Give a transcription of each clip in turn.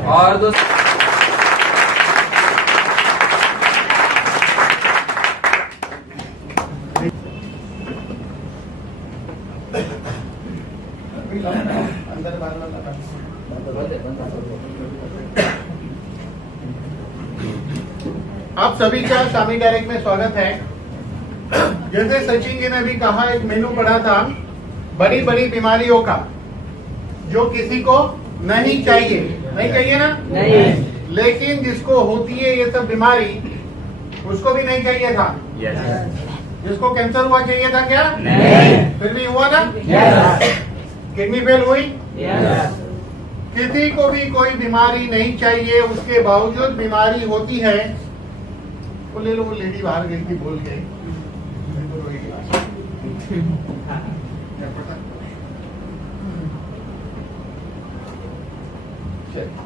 और आप सभी का स्वामी डायरेक्ट में स्वागत है। जैसे सचिन जी ने भी कहा, एक मेनू पढ़ा था बड़ी बड़ी बीमारियों का जो किसी को नहीं चाहिए, नहीं चाहिए ना? नहीं। लेकिन जिसको होती है ये सब बीमारी, उसको भी नहीं चाहिए था। जिसको कैंसर हुआ चाहिए था क्या? नहीं। फिर भी हुआ ना? किडनी फेल हुई? किसी को भी कोई बीमारी नहीं चाहिए, उसके बावजूद बीमारी होती है। वो ले लो, वो लेडी बाहर गई थी, बोल गई।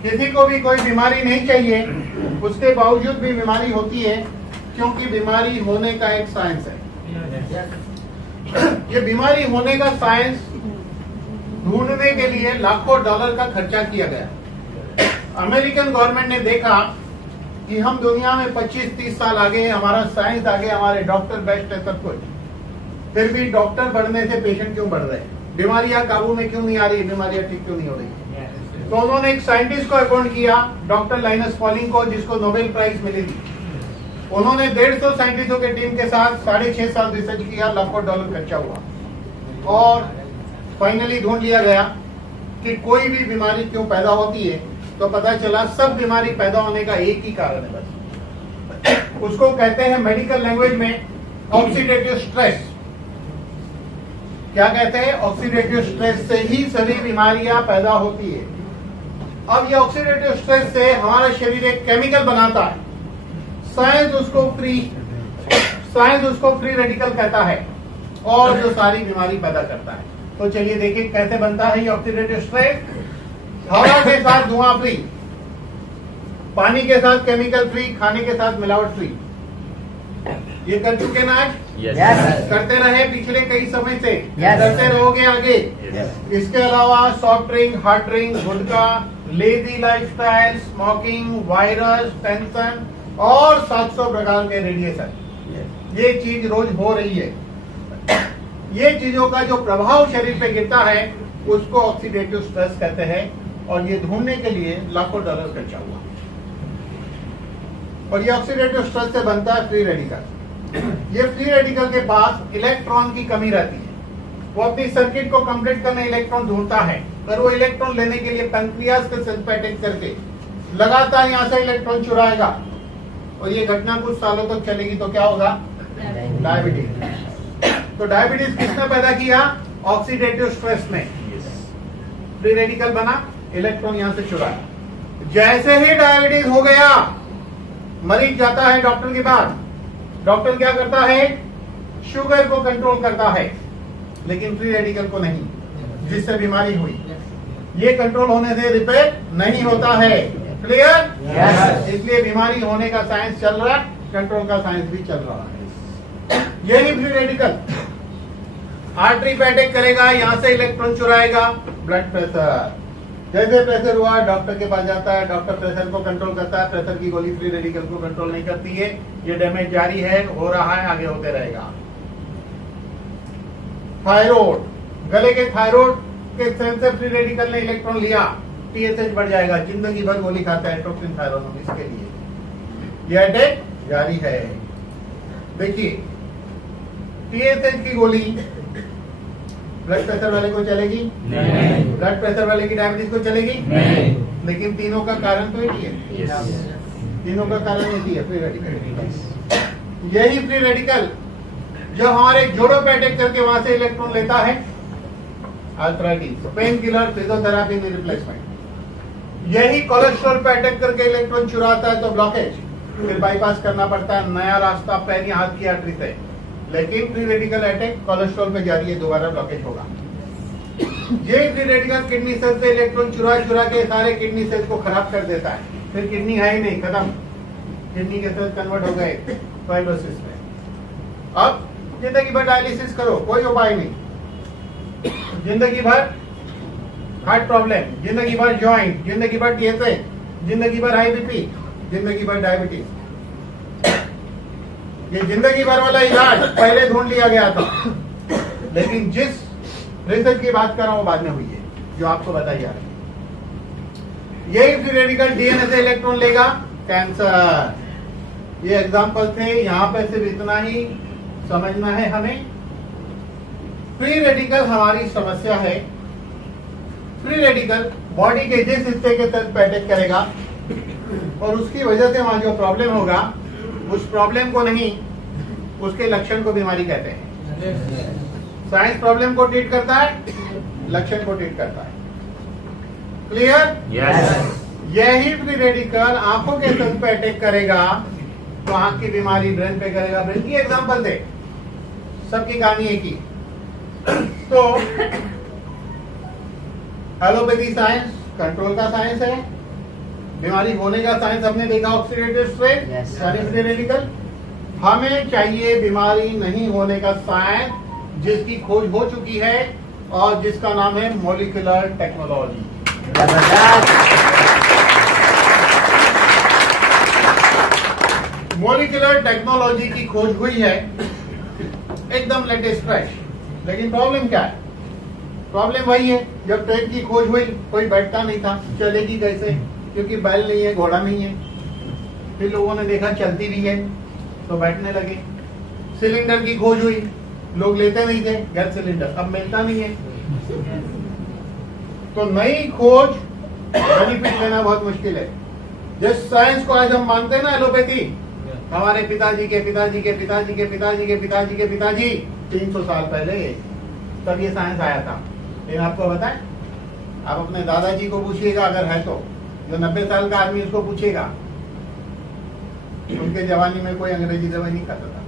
किसी को भी कोई बीमारी नहीं चाहिए, उसके बावजूद भी बीमारी होती है, क्योंकि बीमारी होने का एक साइंस है। ये बीमारी होने का साइंस ढूंढने के लिए लाखों डॉलर का खर्चा किया गया। अमेरिकन गवर्नमेंट ने देखा कि हम दुनिया में 25-30 साल आगे हैं, हमारा साइंस आगे, हमारे डॉक्टर बेस्ट है, सब कुछ, फिर भी डॉक्टर बढ़ने से पेशेंट क्यों बढ़ रहे हैं? बीमारियां काबू में क्यों नहीं आ रही? बीमारियां ठीक क्यों नहीं हो रही? तो उन्होंने एक साइंटिस्ट को अपॉइंट किया, डॉक्टर लाइनस पॉलिंग को, जिसको नोबेल प्राइज मिली थी। उन्होंने 150 साइंटिस्टों के टीम के साथ 6.5 साल रिसर्च किया, लाखों डॉलर खर्चा हुआ और फाइनली ढूंढ लिया गया कि कोई भी बीमारी क्यों पैदा होती है। तो पता चला सब बीमारी पैदा होने का एक ही कारण है बस। उसको कहते हैं मेडिकल लैंग्वेज में ऑक्सीडेटिव स्ट्रेस। क्या कहते हैं? ऑक्सीडेटिव स्ट्रेस से ही सभी बीमारियां पैदा होती है। अब ये ऑक्सीडेटिव स्ट्रेस से हमारा शरीर एक केमिकल बनाता है, साइंस उसको फ्री रेडिकल कहता है, और जो सारी बीमारी पैदा करता है। तो चलिए देखिए कैसे बनता है ये ऑक्सीडेटिव स्ट्रेस। हवा के साथ धुआं फ्री, पानी के साथ केमिकल फ्री, खाने के साथ मिलावट फ्री। ये कर चुके ना आज? करते रहे पिछले कई समय से, करते रहोगे आगे। इसके अलावा सॉफ्ट ड्रिंक, हार्ड ड्रिंक, गुटखा, lazy lifestyle, smoking, virus, tension और 700 प्रकार के रेडिएशन, ये चीज रोज हो रही है। ये चीजों का जो प्रभाव शरीर पे गिरता है उसको ऑक्सीडेटिव स्ट्रेस कहते हैं, और ये ढूंढने के लिए लाखों डॉलर खर्चा हुआ। और ये ऑक्सीडेटिव स्ट्रेस से बनता है फ्री रेडिकल। ये फ्री रेडिकल के पास इलेक्ट्रॉन की कमी रहती है, वो अपनी सर्किट को कंप्लीट करने इलेक्ट्रॉन ढूंढता है, पर वो इलेक्ट्रॉन लेने के लिए पैंक्रियास के सेल पे अटैक करके लगातार यहाँ से इलेक्ट्रॉन चुराएगा, और ये घटना कुछ सालों तक चलेगी। तो क्या होगा? डायबिटीज। तो डायबिटीज किसने पैदा किया? ऑक्सीडेटिव स्ट्रेस ने। फ्री रेडिकल बना, इलेक्ट्रॉन यहां से चुराया। जैसे ही डायबिटीज हो गया, मरीज जाता है डॉक्टर के पास। डॉक्टर क्या करता है? शुगर को कंट्रोल करता है, लेकिन फ्री रेडिकल को नहीं, जिससे बीमारी हुई। ये कंट्रोल होने से रिपेयर नहीं होता है। क्लियर? इसलिए बीमारी होने का साइंस चल रहा है, कंट्रोल का साइंस भी चल रहा है। यही फ्री रेडिकल आर्टरी पे अटैक करेगा, यहां से इलेक्ट्रॉन चुराएगा। ब्लड प्रेशर, जैसे प्रेशर हुआ डॉक्टर के पास जाता है, डॉक्टर प्रेशर को कंट्रोल करता है, प्रेशर की गोली फ्री रेडिकल को कंट्रोल नहीं करती है। ये डैमेज जारी है, हो रहा है, आगे होते रहेगा। थायराइड, गले के थायराइड के सेल से फ्री रेडिकल ने इलेक्ट्रॉन लिया, टीएसएच बढ़ जाएगा, जिंदगी भर गोली खाता है टॉक्सिन थायराइड, इसके लिए यह अटैक जारी है। देखिए टीएसएच की गोली ब्लड प्रेशर वाले को चलेगी नहीं, ब्लड प्रेशर वाले की डायबिटीज को चलेगी नहीं, लेकिन तीनों का कारण तो एक ही है। तीनों का कारण एक ही है, फ्री रेडिकल। यही फ्री रेडिकल जो हमारे जोड़ों पे अटैक करके वहां से इलेक्ट्रॉन लेता है, आर्थराइटिस, पेन किलर, फिजियोथेरेपी में रिप्लेसमेंट। यही कोलेस्ट्रॉल पे अटैक करके इलेक्ट्रॉन चुराता है, तो ब्लॉकेज, फिर बाईपास करना पड़ता है, नया रास्ता पैर या हाथ की आर्टरी से। लेकिन फ्री रेडिकल अटैक कोलेस्ट्रॉल पे जारी है, दोबारा ब्लॉकेज होगा। ये फ्री रेडिकल किडनी सेल से इलेक्ट्रॉन चुरा के सारे किडनी सेल को खराब कर देता है, फिर किडनी है ही नहीं, खत्म। किडनी के सेल कन्वर्ट हो गए फाइब्रोसिस में। अब जिंदगी भर डायलिसिस करो, कोई उपाय नहीं। जिंदगी भर हार्ट प्रॉब्लम, जिंदगी भर ज्वाइंट, जिंदगी भर टीएसए, जिंदगी भर हाई बीपी, जिंदगी भर डायबिटीज। ये जिंदगी भर वाला इलाज पहले ढूंढ लिया गया था, लेकिन जिस रिजल्ट की बात कर रहा हूं वो बाद में हुई है, जो आपको बताई जा रही है। यही फ्री रेडिकल डीएनए से इलेक्ट्रॉन लेगा, कैंसर। ये एग्जांपल थे, यहां पे सिर्फ इतना ही समझना है हमें। फ्री रेडिकल हमारी समस्या है। फ्री रेडिकल बॉडी के जिस हिस्से के तहत अटैक करेगा और उसकी वजह से वहां जो प्रॉब्लम होगा, उस प्रॉब्लम को नहीं, उसके लक्षण को बीमारी कहते हैं। साइंस प्रॉब्लम को ट्रीट करता है, लक्षण को ट्रीट करता है। क्लियर? यही फ्री रेडिकल आंखों के तल पे अटैक करेगा तो आंख की बीमारी, ब्रेन पे करेगा। ब्रेन की एग्जांपल दे, सबकी कहानी एक ही। तो एलोपैथी साइंस कंट्रोल का साइंस है, बीमारी होने का साइंस हमने देखा ऑक्सीडेटिव स्ट्रेस, फ्री रेडिकल। हमें चाहिए बीमारी नहीं होने का साइंस, जिसकी खोज हो चुकी है और जिसका नाम है मॉलिक्यूलर टेक्नोलॉजी। मॉलिक्यूलर टेक्नोलॉजी की खोज हुई है, एकदम लेटेस्ट फ्रेश। लेकिन प्रॉब्लम क्या है? प्रॉब्लम वही है, जब ट्रेन की खोज हुई कोई बैठता नहीं था, चलेगी कैसे? क्योंकि बैल नहीं है, घोड़ा नहीं है। फिर लोगों ने देखा चलती भी है तो बैठने लगे। सिलेंडर की खोज हुई, लोग लेते नहीं थे गैस सिलेंडर, अब मिलता नहीं है। तो नई खोज बेनिफिट लेना बहुत मुश्किल है। जिस साइंस को आज हम मानते हैं ना, एलोपैथी, हमारे पिताजी के पिताजी के पिताजी के पिताजी के पिताजी के पिताजी 300 साल पहले तब ये साइंस आया था। लेकिन आपको बताएं, आप अपने दादाजी को पूछिएगा, अगर है तो, जो 90 साल का आदमी, उसको पूछेगा, उनके जवानी में कोई अंग्रेजी दवाई नहीं खाता था,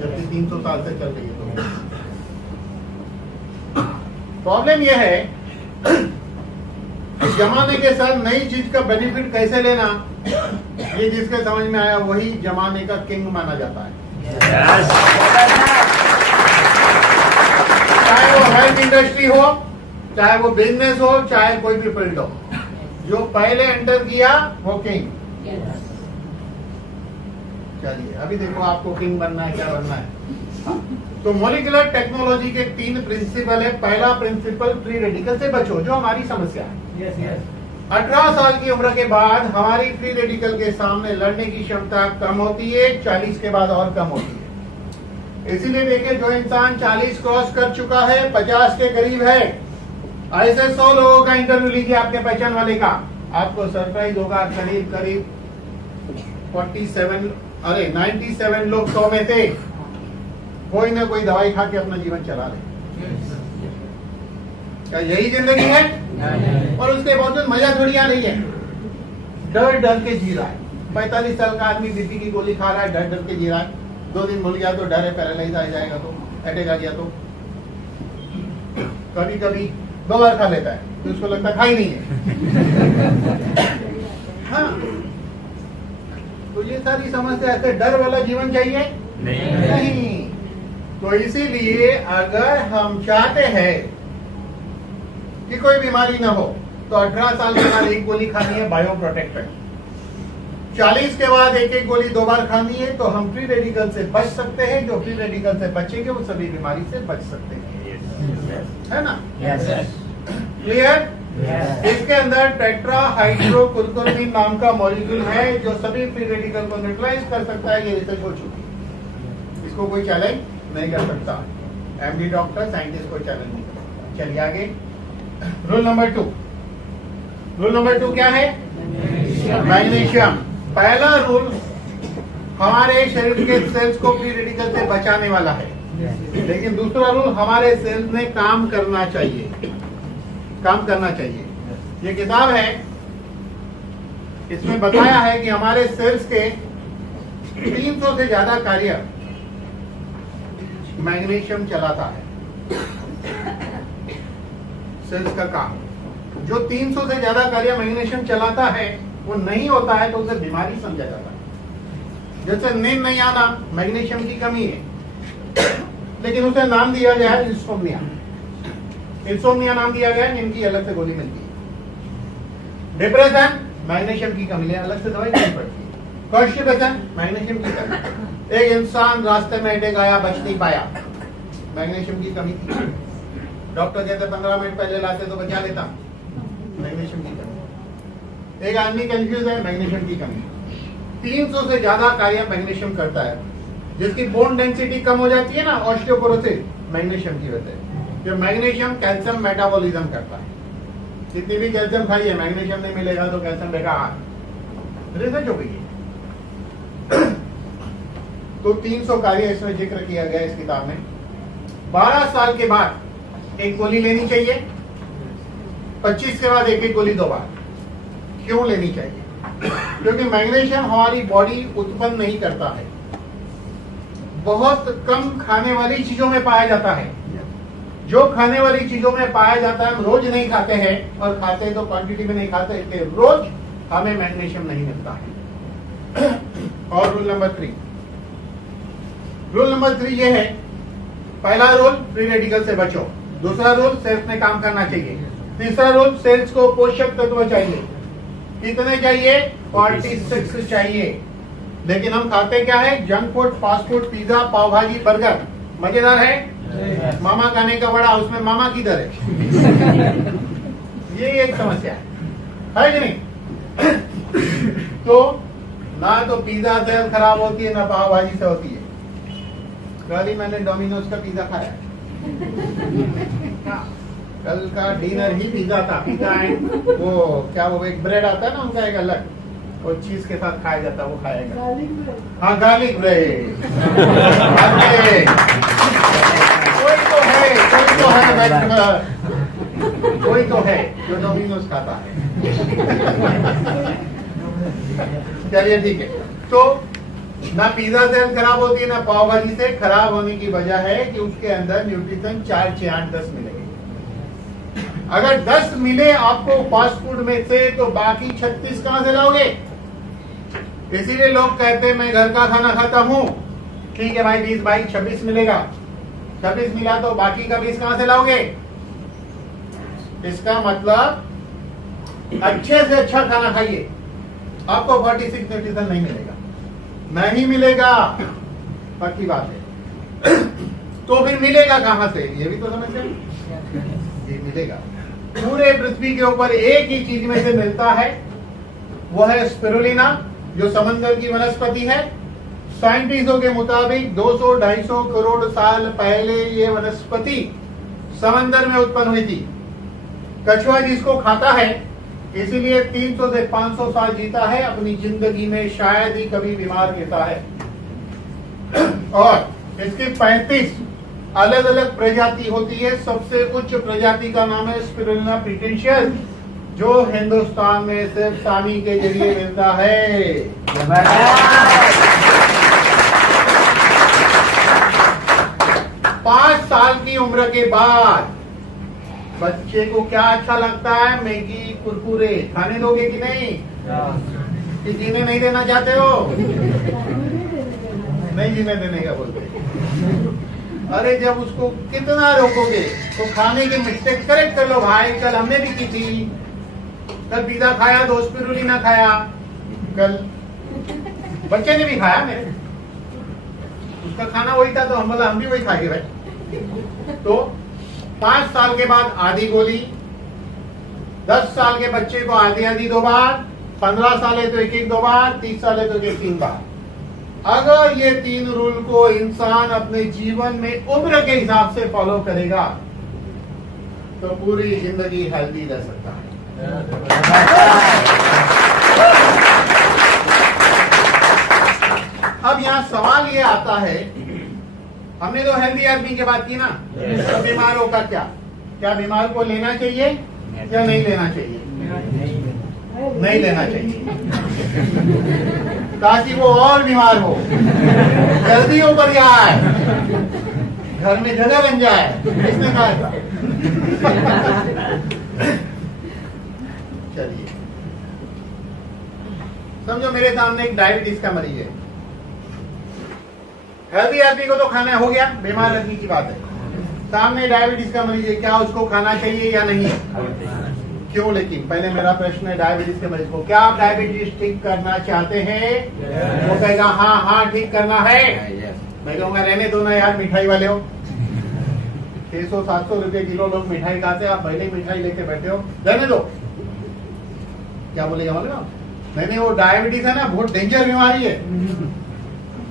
जबकि 300 साल से चल रही है। तो प्रॉब्लम यह है, जमाने के साथ नई चीज का बेनिफिट कैसे लेना, ये जिसके समझ में आया वही जमाने का किंग माना जाता है। चाहे वो हेल्थ इंडस्ट्री हो, चाहे वो बिजनेस हो, चाहे कोई भी फील्ड हो, जो पहले एंटर किया वो किंग। चलिए अभी देखो आपको किंग बनना है, क्या बनना है। तो मॉलिक्यूलर टेक्नोलॉजी के 3 प्रिंसिपल है। पहला प्रिंसिपल, फ्री रेडिकल से बचो, जो हमारी समस्या है। 18 साल की उम्र के बाद हमारी फ्री रेडिकल के सामने लड़ने की क्षमता कम होती है, 40 के बाद और कम होती है। इसीलिए देखिए, जो इंसान 40 क्रॉस कर चुका है, 50 के करीब है, ऐसे 100 लोगों का इंटरव्यू लीजिए आपके पहचान वाले का, आपको सरप्राइज होगा, करीब करीब 97 लोग 100 में से कोई ना कोई दवाई खा के अपना जीवन चला रहे। क्या यही जिंदगी है? और उसके बावजूद मजा थोड़ी आ रही है। डर डर के जी रहा है। 45 साल का आदमी बीपी की गोली खा रहा है, डर डर के जी रहा है। 2 दिन भूल गया तो डर है, पैरालाइज आ जाएगा तो, अटैक आ गया तो। कभी कभी 2 बार खा लेता है तो उसको लगता खा ही नहीं है। हाँ, तो ये सारी समस्या ऐसे डर वाला जीवन चाहिए नहीं। तो इसीलिए अगर हम चाहते हैं कि कोई बीमारी ना हो, तो 18 साल के बाद एक गोली खानी है बायो प्रोटेक्टर। 40 के बाद एक गोली 2 बार खानी है, तो हम फ्री रेडिकल से बच सकते हैं। जो फ्री रेडिकल से बचेंगे वो सभी बीमारी से बच सकते हैं, है ना? क्लियर? इसके अंदर टेट्रा हाइड्रोकुलकुलमीन नाम का मॉलिक्यूल है जो सभी फ्री रेडिकल को न्यूट्रलाइज कर सकता है। ये रिसर्च हो चुकी है, इसको कोई चैलेंज नहीं कर सकता। एमडी डॉक्टर साइंटिस्ट को चैलेंज नहीं कर सकता। चलिए आगे, रूल नंबर 2। रूल नंबर 2 क्या है? मैग्नीशियम। पहला रूल हमारे शरीर के सेल्स को फ्री रेडिकल से बचाने वाला है, लेकिन दूसरा रूल हमारे सेल्स में काम करना चाहिए, काम करना चाहिए। ये किताब है, इसमें बताया है कि हमारे सेल्स के 300 से ज्यादा कार्य मैग्नीशियम चलाता है। सेल्स का काम, जो 300 से ज्यादा कार्य मैग्नीशियम चलाता है, वो नहीं होता है तो उसे बीमारी समझा जाता है। जैसे नींद नहीं आना, मैग्नीशियम की कमी है, लेकिन उसे नाम दिया गया है इंसोम्निया। इंसोम्निया नाम दिया गया है, नींद की अलग से गोली मिलती है। डिप्रेशन, मैग्नीशियम की कमी है, अलग से दवाई नहीं पड़ती है। कॉन्स्टिपेशन, मैग्नीशियम की कमी। एक इंसान रास्ते में अटैक आया, बच नहीं पाया, मैग्नीशियम की कमी थी। डॉक्टर कहते 15 मिनट पहले लाते तो बचा लेता, मैग्नीशियम की कमी। एक आदमी कंफ्यूज है, मैग्नीशियम की कमी। 300 से ज्यादा कार्य मैग्नीशियम करता है। जिसकी बोन डेंसिटी कम हो जाती है ना, ऑस्टियोपोरोसिस, मैग्नीशियम की वजह से। जो मैग्नीशियम कैल्शियम मेटाबॉलिज्म करता है। जितनी भी कैल्शियम खाइए, मैग्नीशियम नहीं मिलेगा तो कैल्शियम बेकार। रिसर्च हो गई है। तो 300 कार्य इसमें जिक्र किया गया इस किताब में। 12 साल के बाद एक गोली लेनी चाहिए, 25 के बाद एक गोली 2 बार। क्यों लेनी चाहिए? क्योंकि मैग्नीशियम हमारी बॉडी उत्पन्न नहीं करता है, बहुत कम खाने वाली चीजों में पाया जाता है। जो खाने वाली चीजों में पाया जाता है हम रोज नहीं खाते हैं, और खाते तो क्वांटिटी में नहीं खाते, इसलिए रोज हमें मैग्नीशियम नहीं मिलता है। और रूल नंबर 3 ये है, पहला रूल फ्री रेडिकल से बचो, दूसरा रूल सेल्स में काम करना चाहिए, तीसरा रूल सेल्स को पोषक तत्व चाहिए। कितने चाहिए? 46 चाहिए। लेकिन हम खाते क्या है? Junk food, fast food, pizza, pav bhaji, burger. मजेदार है? मामा खाने का बड़ा, उसमें मामा किधर है? ये एक समस्या है कि नहीं? तो ना तो पिज्जा से खराब होती है, ना पाव भाजी से होती है। कल ही मैंने डोमिनोज का पिज्जा खाया। कल का डिनर ही पिज्जा था। पिज्जा एंड वो क्या, वो एक ब्रेड आता है ना उनका एक अलग, वो चीज के साथ खाया जाता है, वो खाएगा। हाँ, गार्लिक ब्रेड। कोई तो है जो डोमिनोज खाता है। चलिए ठीक है। तो ना पिज्जा से खराब होती है, ना पाव भाजी से। खराब होने की वजह है कि उसके अंदर न्यूट्रिशन 4 से 8 10 मिलेंगे। अगर 10 मिले आपको फास्ट फूड में से, तो बाकी 36 कहां से लाओगे? इसीलिए लोग कहते हैं मैं घर का खाना खाता हूं। ठीक है भाई, 20 बाई 26 मिलेगा। 26 मिला तो बाकी का 20 कहां से लाओगे? इसका मतलब अच्छे से अच्छा खाना खाइए, आपको 46 न्यूट्रिशन नहीं मिलेगा, नहीं मिलेगा, पक्की बात है। तो फिर मिलेगा कहां से? ये भी तो समझते हैं। ये मिलेगा पूरे पृथ्वी के ऊपर एक ही चीज में से मिलता है, वो है स्पिरुलिना, जो समंदर की वनस्पति है। साइंटिस्टों के मुताबिक 200-250 करोड़ साल पहले ये वनस्पति समंदर में उत्पन्न हुई थी। कछुआ जिसको खाता है, इसीलिए 300 से 500 साल जीता है अपनी जिंदगी में, शायद ही कभी बीमार रहता है। और इसकी 35 अलग अलग प्रजाति होती है। सबसे उच्च प्रजाति का नाम है स्पिरुलिना प्रीटेंशियस, जो हिंदुस्तान में सिर्फ सानी के जरिए मिलता है। 5 साल की उम्र के बाद बच्चे को क्या अच्छा लगता है? मैगी, कुरकुरे। खाने दोगे कि नहीं? कि जीने नहीं देना चाहते हो? नहीं जीने देने का बोलते। अरे जब उसको कितना रोकोगे तो खाने की मिस्टेक करेक्ट कर लो भाई। कल हमने भी की थी, कल पिज्जा खाया, 2 स्पिरुलिना खाया, कल बच्चे ने भी खाया। मेरे उसका खाना वही था, तो हम बोला हम भी वही खाएंगे भाई। तो 5 साल के बाद आधी गोली, 10 साल के बच्चे को आधी 2 बार, 15 साल है तो 1 2 बार, 30 साल है तो 1 3 बार। अगर ये 3 रूल को इंसान अपने जीवन में उम्र के हिसाब से फॉलो करेगा तो पूरी जिंदगी हेल्दी रह सकता है। अब यहाँ सवाल ये आता है, हमने तो हेल्दी आदमी की बात की ना, तो बीमारों का क्या बीमार को लेना चाहिए या नहीं लेना चाहिए? नहीं लेना चाहिए, ताकि वो और बीमार हो, जल्दी ऊपर जाए, घर में जगह बन जाए। किसने कहा था? चलिए समझो, मेरे सामने एक डायबिटीज का मरीज है। हेल्दी आदमी को तो खाना हो गया, बीमार आदमी की बात है। सामने डायबिटीज का मरीज है, क्या उसको खाना चाहिए या नहीं? क्यों लेकिन पहले मेरा प्रश्न है डायबिटीज के मरीज को, क्या आप डायबिटीज ठीक करना चाहते हैं? वो कहेगा हाँ हाँ ठीक करना है। मैं कहूँगा रहने दो ना यार, मिठाई वाले हो, 600-700 रुपए किलो लोग मिठाई खाते हैं, आप पहले मिठाई लेके बैठे हो, रहने दो। क्या बोलेगा मालूम है? नहीं वो डायबिटीज है ना, बहुत डेंजर बीमारी है।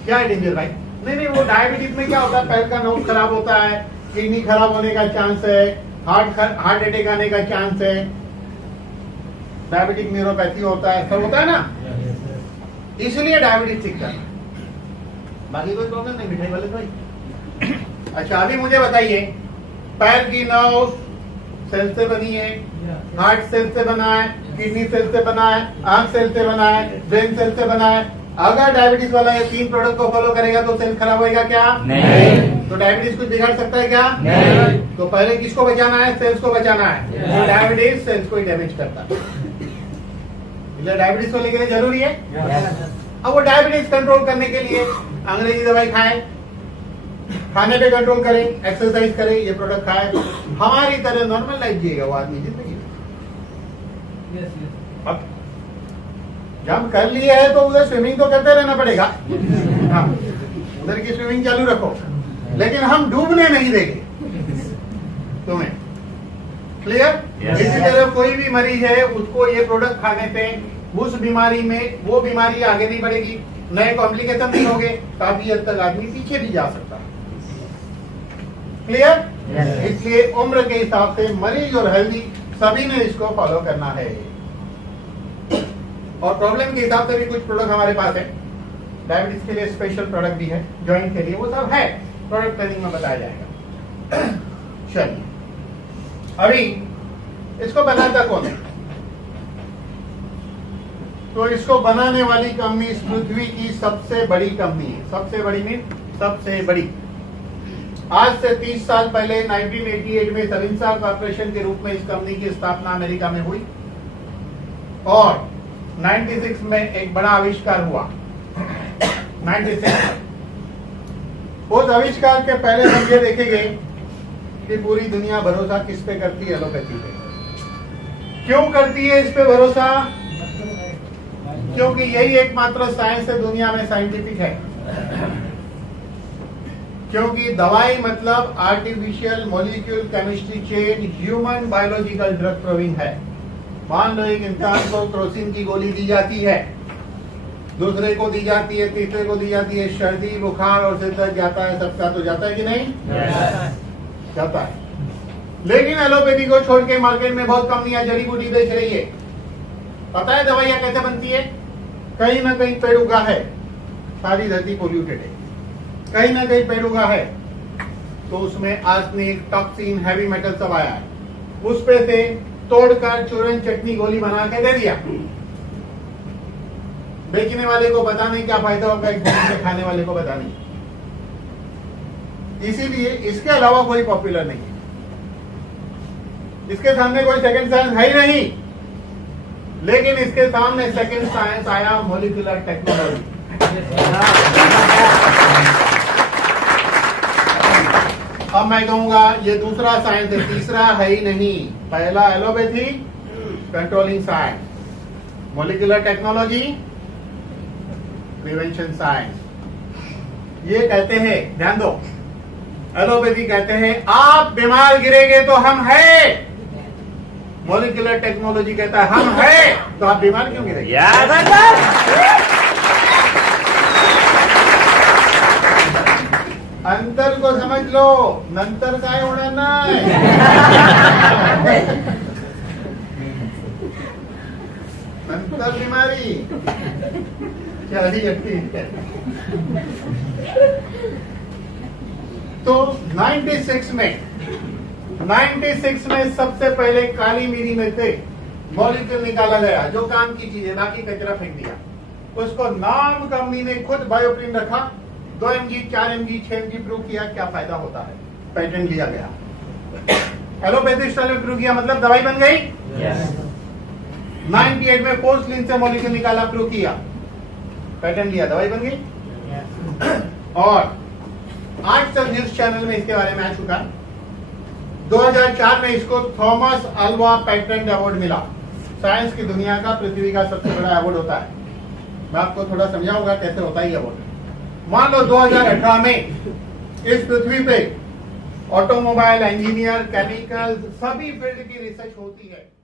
क्या है डेंजर भाई? नहीं वो डायबिटीज में क्या होता है, पैर का नोज खराब होता है, किडनी खराब होने का चांस है, हार्ट अटैक आने का चांस है, डायबिटिक न्यूरोपैथी होता है, सब होता है ना, इसलिए डायबिटीज ठीक करना। बाकी कोई प्रॉब्लम नहीं मिठाई वाले भाई। अच्छा अभी मुझे बताइए, पैर की नर्व सेल से बनी है, हार्ट सेल से बना है, किडनी सेल से बना है, आंख सेल से बना है, ब्रेन सेल से बना है। अगर डायबिटीज वाला ये 3 प्रोडक्ट को फॉलो करेगा तो सेल खराब होएगा क्या? नहीं। तो डायबिटीज कुछ बिगाड़ सकता है क्या? नहीं। तो पहले किसको बचाना है? सेल्स को बचाना है। तो डायबिटीज सेल्स को ही डैमेज करता है, इसलिए डायबिटीज को लेकर जरूरी है। अब वो डायबिटीज कंट्रोल करने के लिए अंग्रेजी दवाई खाएं, खाने पे कंट्रोल करें, एक्सरसाइज करें, ये प्रोडक्ट खाएं, हमारी तरह नॉर्मल लाइफ जिएगा वो आदमी जिंदगी में। अब जब कर लिए है तो उधर स्विमिंग तो करते रहना पड़ेगा। हाँ, उधर की स्विमिंग चालू रखो, लेकिन हम डूबने नहीं देंगे तुम्हें। क्लियर? इसी तरह कोई भी मरीज है उसको ये प्रोडक्ट खाने से उस बीमारी में वो बीमारी आगे नहीं बढ़ेगी, नए कॉम्प्लिकेशन नहीं होंगे, काफी हद तक आदमी पीछे भी जा सकता है। क्लियर? इसलिए उम्र के हिसाब से मरीज और हेल्दी सभी ने इसको फॉलो करना है। और प्रॉब्लम के हिसाब से भी कुछ प्रोडक्ट हमारे पास है, डायबिटीज के लिए स्पेशल प्रोडक्ट भी है, जॉइंट के लिए, वो सब है, प्रोडक्ट ट्रेनिंग में बताया जाएगा। चलिए अभी इसको बनाता कौन है? तो इसको बनाने वाली कंपनी इस पृथ्वी की सबसे बड़ी कंपनी है। सबसे बड़ी मीन सबसे बड़ी। आज से 30 साल पहले 1988 में सविंसा कॉर्पोरेशन के रूप में इस कंपनी की स्थापना अमेरिका में हुई और 96 में एक बड़ा आविष्कार हुआ। 96 उस आविष्कार के पहले हम ये देखेंगे कि पूरी दुनिया भरोसा किस पे करती है? एलोपैथी पे। क्यों करती है इस पे भरोसा? क्योंकि यही एकमात्र साइंस है दुनिया में साइंटिफिक है। क्योंकि दवाई मतलब artificial molecule chemistry chain human biological drug proving है। मान लो एक इंसान को क्रोसिन की गोली दी जाती है, दूसरे को दी जाती है, तीसरे को दी जाती है, सर्दी बुखार और सिर दर्द जाता है, सबका तो जाता है कि नहीं? जाता है। लेकिन एलोपैथी को छोड़ के मार्केट में बहुत कंपनियां जड़ी बूटी बेच रही है। पता है दवाइयां कैसे बनती है? कहीं ना कहीं पेड़ उगा है, सारी धरती पोल्यूटेड है, कहीं ना कहीं पेड़ उगा है तो उसमें आर्सेनिक, टॉक्सिन, हैवी मेटल सब आया है, उस पे से तोड़कर चूरन चटनी गोली बना के दे दिया। बेचने वाले को पता नहीं क्या फायदा होगा, एक से खाने वाले को पता नहीं। इसीलिए इसके अलावा कोई पॉपुलर नहीं है, इसके सामने कोई सेकंड साइंस है ही नहीं। लेकिन इसके सामने सेकंड साइंस आया, मॉलिक्यूलर टेक्नोलॉजी। अब मैं कहूंगा ये दूसरा साइंस है, तीसरा है ही नहीं। पहला allopathy, controlling science, molecular technology, prevention science. ये कहते हैं, ध्यान दो, एलोपैथी कहते हैं आप बीमार गिरेंगे तो हम है, मॉलिक्यूलर टेक्नोलॉजी कहता है हम है तो आप बीमार क्यों गिरेंगे? अंतर को समझ लो, नंतर काय होणार नाही। नंतर बीमारी चलिए ठीक है। तो 96 में सबसे पहले काली मिरी में से मॉलिक्यूल निकाला गया जो काम की चीज है, बाकी कचरा फेंक दिया। उसको नाम कंपनी ने खुद बायोप्रिन रखा, 2 mg, 4 mg, 6 mg प्रूव किया, क्या फायदा होता है, पेटेंट लिया गया। एलोपैथी स्टाइल में प्रूव किया मतलब दवाई बन गई। 98 में फोर्सलिन से मॉलिक्यूल निकाला, प्रूव किया, पेटेंट लिया, दवाई बन गई। और 8 न्यूज चैनल में इसके बारे में आ चुका। 2004 में इसको थॉमस अल्वा पेटेंट अवार्ड मिला। साइंस की दुनिया का, पृथ्वी का सबसे बड़ा अवार्ड होता है। मैं आपको थोड़ा समझाऊंगा कैसे होता है ये अवार्ड। मान लो 2018 में इस पृथ्वी पे ऑटोमोबाइल इंजीनियर, केमिकल, सभी फील्ड की रिसर्च होती है।